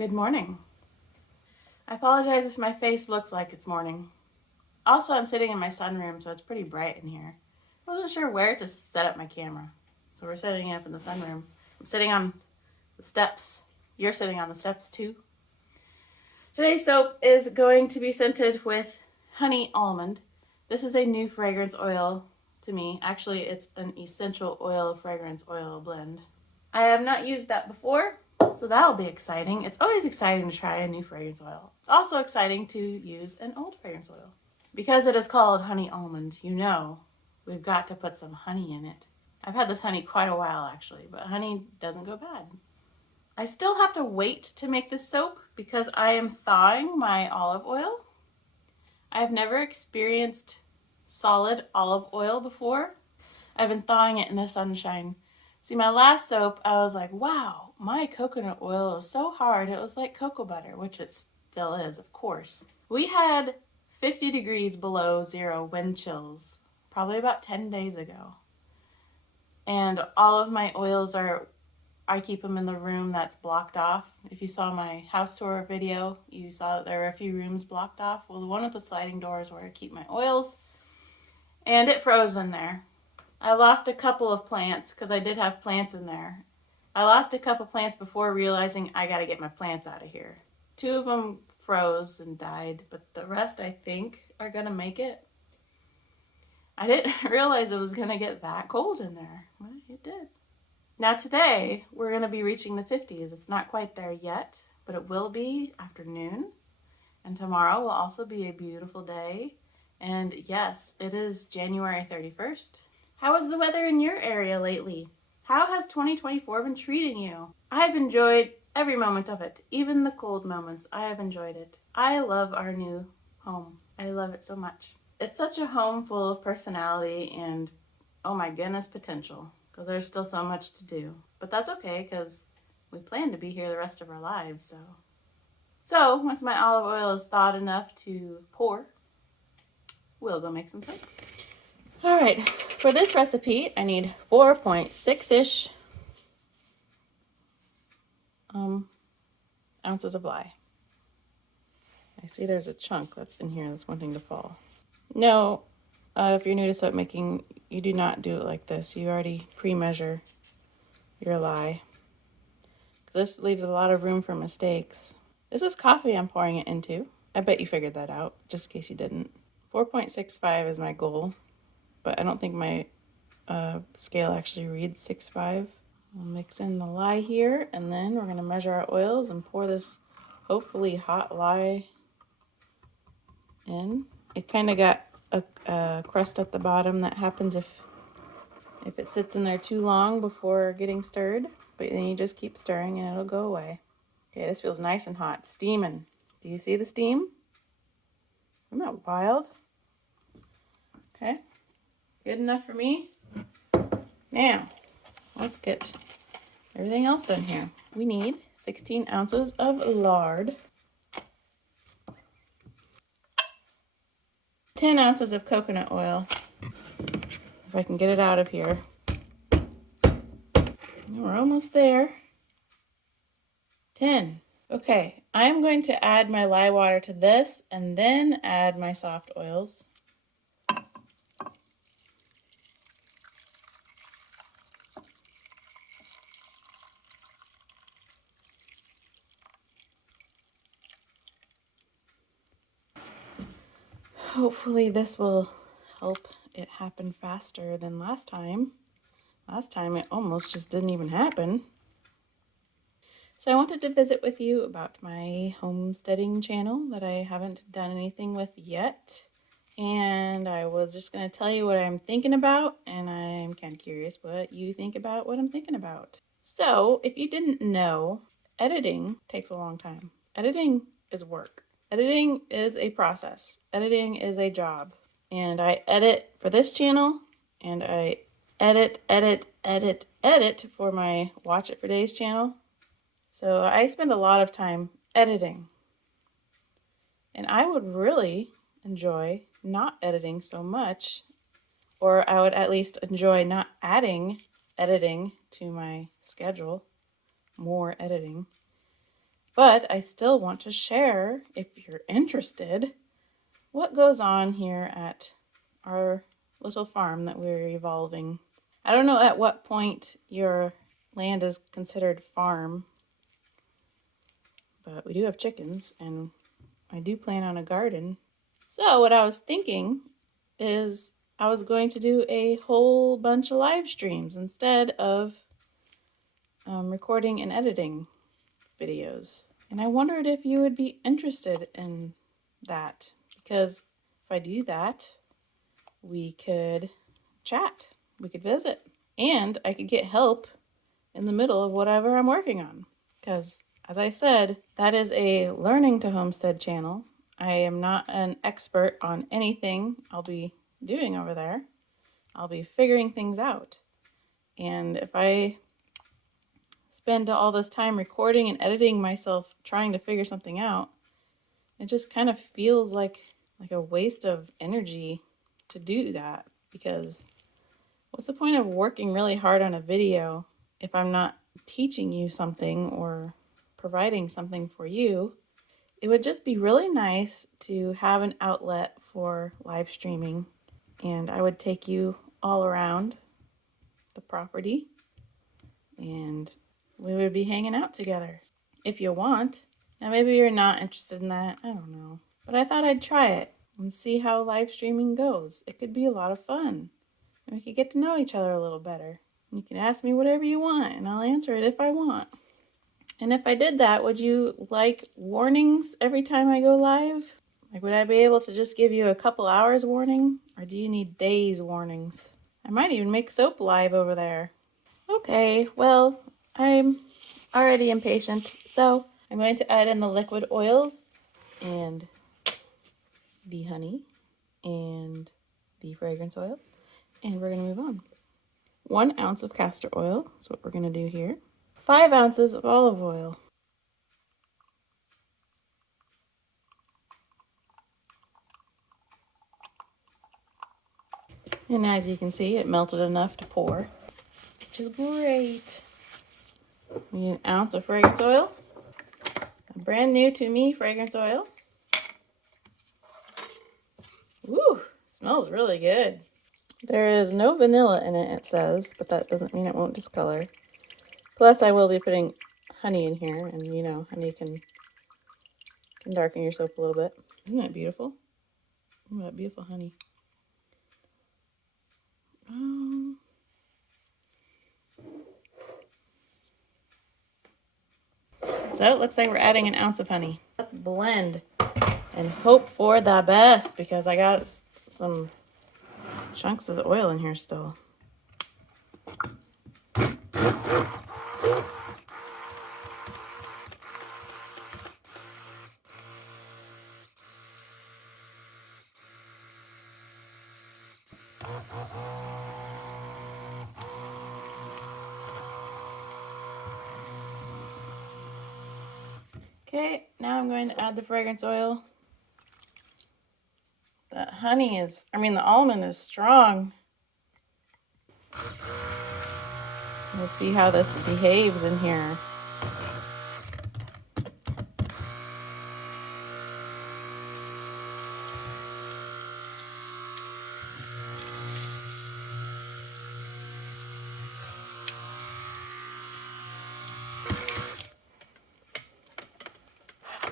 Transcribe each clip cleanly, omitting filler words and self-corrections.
Good morning. I apologize if my face looks like it's morning. Also, I'm sitting in my sunroom, so it's pretty bright in here. I wasn't sure where to set up my camera, so we're setting it up in the sunroom. I'm sitting on the steps. You're sitting on the steps too. Today's soap is going to be scented with honey almond. This is a new fragrance oil to me. Actually, it's an essential oil fragrance oil blend. I have not used that before, so that'll be exciting. It's always exciting to try a new fragrance oil. It's also exciting to use an old fragrance oil. Because it is called honey almond, you know we've got to put some honey in it. I've had this honey quite a while actually, but honey doesn't go bad. I still have to wait to make this soap because I am thawing my olive oil. I have never experienced solid olive oil before. I've been thawing it in the sunshine. See, my last soap, I was like, wow, my coconut oil was so hard. It was like cocoa butter, which it still is, of course. We had 50 degrees below zero wind chills probably about 10 days ago. And all of my oils I keep them in the room that's blocked off. If you saw my house tour video, you saw that there were a few rooms blocked off. Well, the one with the sliding doors where I keep my oils, and it froze in there. I lost a couple of plants because I did have plants in there. I lost a couple plants before realizing I got to get my plants out of here. 2 of them froze and died, but the rest I think are going to make it. I didn't realize it was going to get that cold in there. Well, it did. Now today, we're going to be reaching the 50s. It's not quite there yet, but it will be after noon. And tomorrow will also be a beautiful day. And yes, it is January 31st. How is the weather in your area lately? How has 2024 been treating you? I've enjoyed every moment of it, even the cold moments. I have enjoyed it. I love our new home. I love it so much. It's such a home full of personality and, oh my goodness, potential, because there's still so much to do. But that's okay, because we plan to be here the rest of our lives, So once my olive oil is thawed enough to pour, we'll go make some soap. All right, for this recipe, I need 4.6-ish ounces of lye. I see there's a chunk that's in here that's wanting to fall. No, if you're new to soap making, you do not do it like this. You already pre-measure your lye, because this leaves a lot of room for mistakes. This is coffee I'm pouring it into. I bet you figured that out, just in case you didn't. 4.65 is my goal, but I don't think my scale actually reads 6.5. We'll mix in the lye here, and then we're going to measure our oils and pour this hopefully hot lye in. It kind of got a crust at the bottom. That happens if it sits in there too long before getting stirred, but then you just keep stirring and it'll go away. Okay, this feels nice and hot, steaming. Do you see the steam? Isn't that wild? Okay, good enough for me. Now, let's get everything else done here. We need 16 ounces of lard, 10 ounces of coconut oil, if I can get it out of here. We're almost there. 10. Okay, I'm going to add my lye water to this and then add my soft oils. Hopefully this will help it happen faster than last time. Last time it almost just didn't even happen. So I wanted to visit with you about my homesteading channel that I haven't done anything with yet. And I was just going to tell you what I'm thinking about, and I'm kind of curious what you think about what I'm thinking about. So if you didn't know, editing takes a long time. Editing is work. Editing is a process. Editing is a job. And I edit for this channel, and I edit for my Watch It for Days channel. So I spend a lot of time editing. And I would really enjoy not editing so much, or I would at least enjoy not adding editing to my schedule, more editing. But I still want to share, if you're interested, what goes on here at our little farm that we're evolving. I don't know at what point your land is considered farm, but we do have chickens and I do plan on a garden. So what I was thinking is I was going to do a whole bunch of live streams instead of recording and editing videos. And I wondered if you would be interested in that, because if I do that, we could chat, we could visit, and I could get help in the middle of whatever I'm working on. Because, as I said, that is a learning to homestead channel. I am not an expert on anything I'll be doing over there. I'll be figuring things out. And if I spend all this time recording and editing myself trying to figure something out, it just kind of feels like a waste of energy to do that, because what's the point of working really hard on a video if I'm not teaching you something or providing something for you? It would just be really nice to have an outlet for live streaming, and I would take you all around the property and we would be hanging out together if you want. Now, maybe you're not interested in that, I don't know. But I thought I'd try it and see how live streaming goes. It could be a lot of fun, and we could get to know each other a little better. You can ask me whatever you want, and I'll answer it if I want. And if I did that, would you like warnings every time I go live? Like, would I be able to just give you a couple hours warning, or do you need days warnings? I might even make soap live over there. Okay, well, I'm already impatient, so I'm going to add in the liquid oils and the honey and the fragrance oil, and we're going to move on. 1 ounce of castor oil is what we're going to do here. 5 ounces of olive oil. And as you can see, it melted enough to pour, which is great. We need 1 ounce of fragrance oil, a brand new to me fragrance oil. Woo, smells really good. There is no vanilla in it, it says, but that doesn't mean it won't discolor. Plus, I will be putting honey in here, and you know, honey can darken your soap a little bit. Isn't that beautiful? Look at that beautiful honey. So it looks like we're adding 1 ounce of honey. Let's blend and hope for the best, because I got some chunks of the oil in here still. Okay, now I'm going to add the fragrance oil. The almond is strong. We'll see how this behaves in here.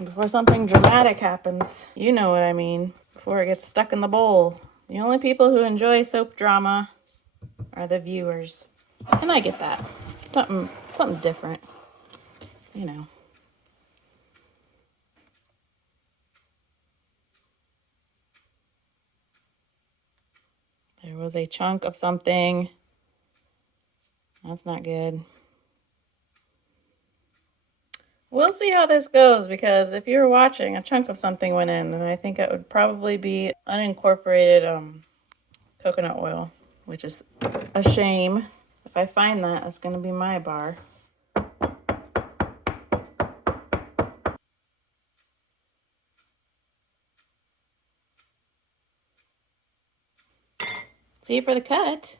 Before something dramatic happens, you know what I mean, before it gets stuck in the bowl. The only people who enjoy soap drama are the viewers. And I get that. Something different, you know. There was a chunk of something. That's not good. We'll see how this goes, because if you're watching, a chunk of something went in, and I think it would probably be unincorporated coconut oil, which is a shame. If I find that, it's going to be my bar. See you for the cut.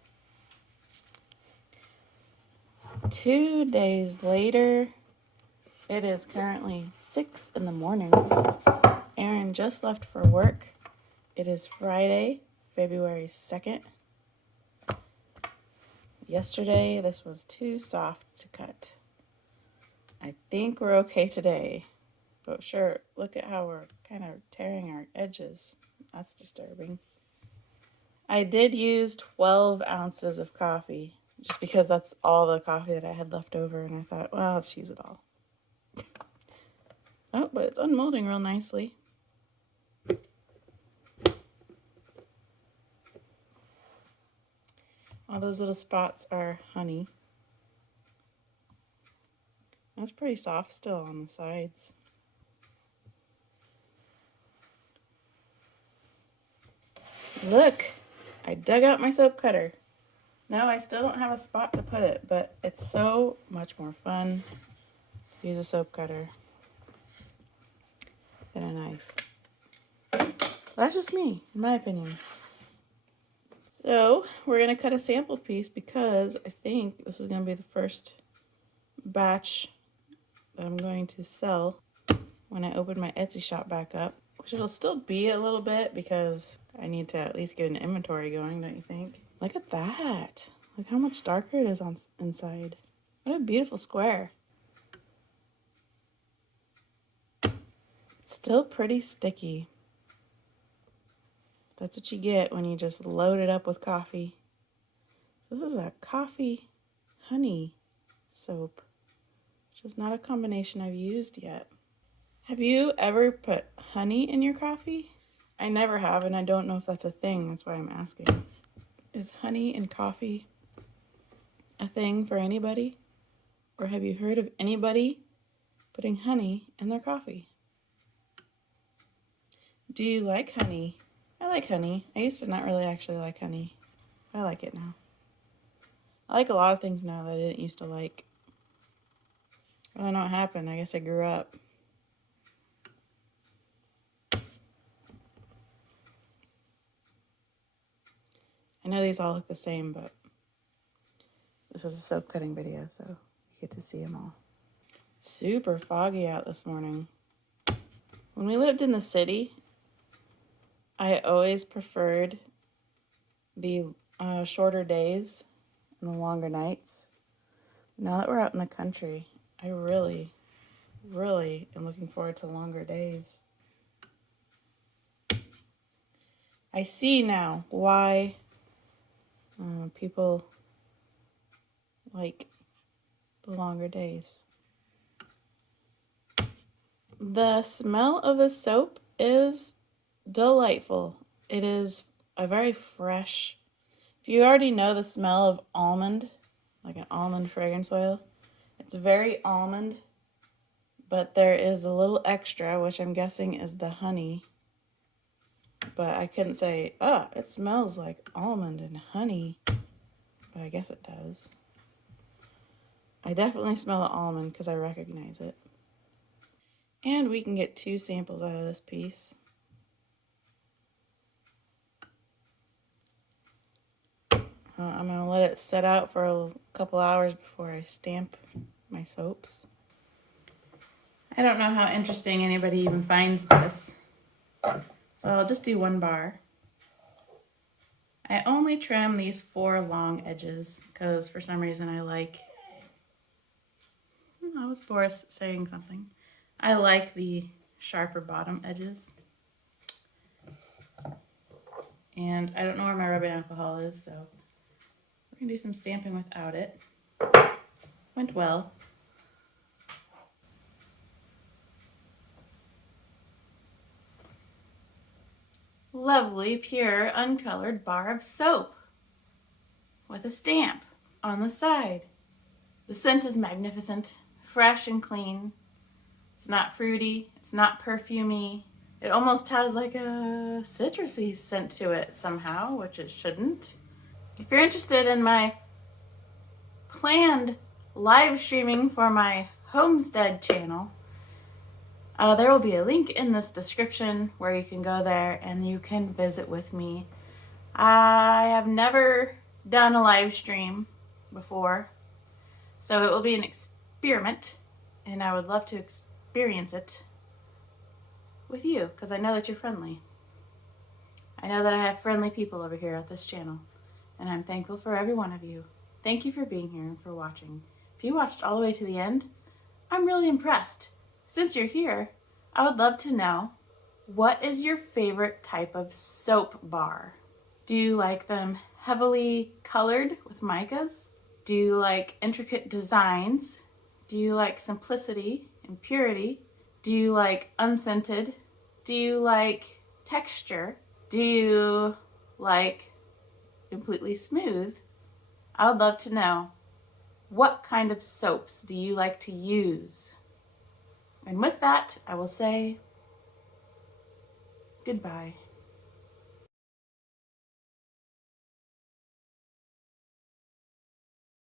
2 days later, It is currently 6 in the morning. Aaron just left for work. It is Friday, February 2nd. Yesterday, this was too soft to cut. I think we're okay today. But sure, look at how we're kind of tearing our edges. That's disturbing. I did use 12 ounces of coffee, just because that's all the coffee that I had left over, and I thought, well, let's use it all. Oh, but it's unmolding real nicely. All those little spots are honey. That's pretty soft still on the sides. Look, I dug out my soap cutter. No, I still don't have a spot to put it, but it's so much more fun to use a soap cutter than a knife. That's just me, in my opinion. So we're going to cut a sample piece because I think this is going to be the first batch that I'm going to sell when I open my Etsy shop back up, which it'll still be a little bit because I need to at least get an inventory going, don't you think? Look at that. Look how much darker it is on inside. What a beautiful square. It's still pretty sticky. That's what you get when you just load it up with coffee. So this is a coffee honey soap, which is not a combination I've used yet. Have you ever put honey in your coffee? I never have, and I don't know if that's a thing. That's why I'm asking. Is honey in coffee a thing for anybody? Or have you heard of anybody putting honey in their coffee? Do you like honey? I like honey. I used to not really actually like honey. I like it now. I like a lot of things now that I didn't used to like. I don't know what happened. I guess I grew up. I know these all look the same, but this is a soap cutting video, so you get to see them all. It's super foggy out this morning. When we lived in the city, I always preferred the shorter days and the longer nights. Now that we're out in the country, I really am looking forward to longer days. I see now why people like the longer days. The smell of the soap is delightful. It is a very fresh. If you already know the smell of almond, like an almond fragrance oil, it's very almond, but there is a little extra, which I'm guessing is the honey. But I couldn't say, oh, it smells like almond and honey, but I guess it does. I definitely smell the almond because I recognize it. And we can get 2 samples out of this piece. I'm going to let it set out for a couple hours before I stamp my soaps. I don't know how interesting anybody even finds this, so I'll just do 1 bar. I only trim these 4 long edges because for some reason I like... Oh, that was Boris saying something. I like the sharper bottom edges. And I don't know where my rubbing alcohol is, so we're going to do some stamping without it. Went well. Lovely, pure, uncolored bar of soap with a stamp on the side. The scent is magnificent, fresh and clean. It's not fruity, it's not perfumey. It almost has like a citrusy scent to it somehow, which it shouldn't. If you're interested in my planned live streaming for my homestead channel, there will be a link in this description where you can go there and you can visit with me. I have never done a live stream before, so it will be an experiment. And I would love to experience it with you because I know that you're friendly. I know that I have friendly people over here at this channel, and I'm thankful for every one of you. Thank you for being here and for watching. If you watched all the way to the end, I'm really impressed. Since you're here, I would love to know, what is your favorite type of soap bar? Do you like them heavily colored with micas? Do you like intricate designs? Do you like simplicity and purity? Do you like unscented? Do you like texture? Do you like completely smooth? I would love to know, what kind of soaps do you like to use? And with that, I will say goodbye.